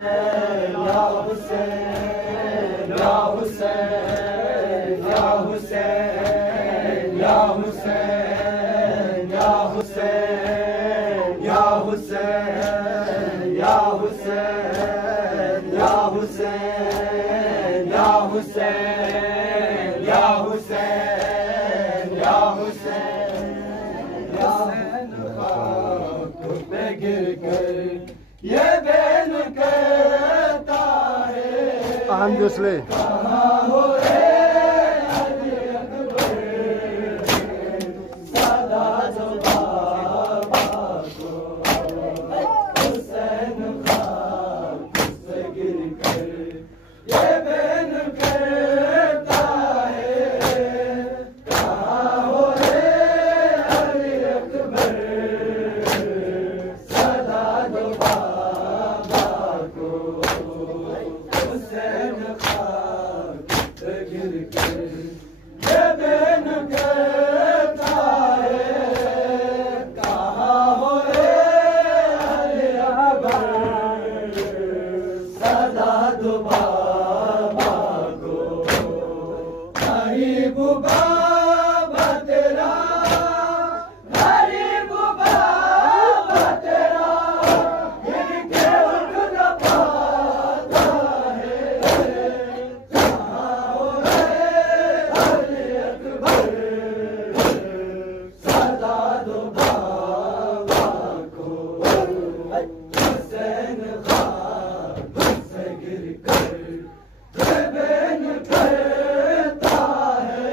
या हुसैन या हुसैन या हुसैन या हुसैन या हुसैन या हुसैन या हुसैन या हुसैन या हुसैन या हुसैन या हुसैन या खाक पे गिर कर ये बेन कहता है Alhamdulillah. कहाँ हो रे अली अकबर सदा जो बाबा को हुसैन खाक से गिर कर ये बेन कहता है कहाँ हो रे अली अकबर सदा जो बाबा को हुसैन खाक से गिर कर ये बेन कहता है कहाँ हो रे अली अकबर सदा दो बाबा को गरीब बाबा तेरा गरीब बाबा तेरा इनके उठ न पाता है कहाँ हो रे अली अकबर सदा दो बाबा को हुसैन खाक से गिर कर ये बेन कहता है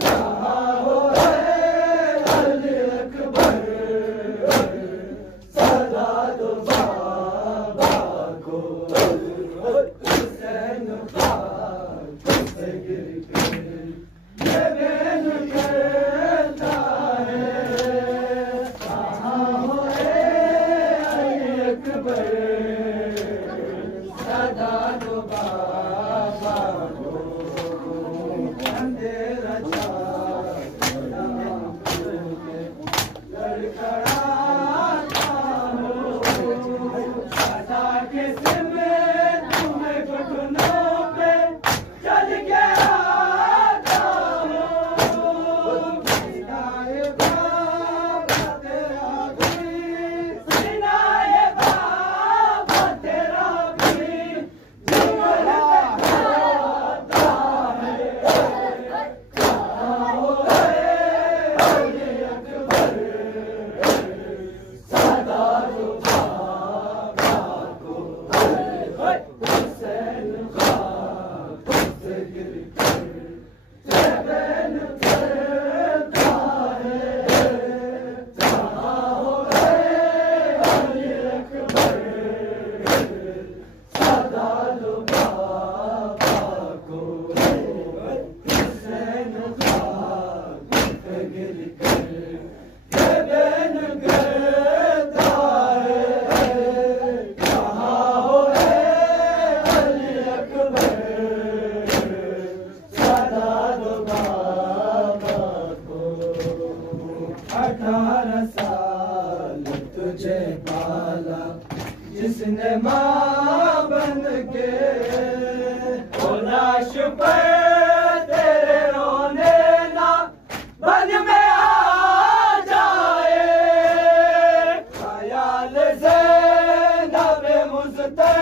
कहाँ हो रे अली अकबर सदा दो बाबा को हुसैन खाक से गिर कर ये बेन कहता है कहाँ हो रे अली अकबर सदा दो बाबा को अंधेरा लड़खड़ाता हो सदा के में तुम्हें घुटनों पे चल के आता हो सिनाए बाबा तेरा भी सिनाए बाबा तेरा भी जिगर आता है कहाँ हो रे अली अकबर सदा जो बाबा को हुसैन खाक से गिर कर ये बेन कहता है कहाँ हो रे अली अकबर सदा जो बाबा को हुसैन खाक से गिर कर ये बेन कहता है कहाँ हो रे अली अकबर सदा दो बाबा को 18 साल तुझे पाला जिसने माँ बन के वो लाश पर तेरे रोने ना बन में आ जाए ख्याल से नबे मुझते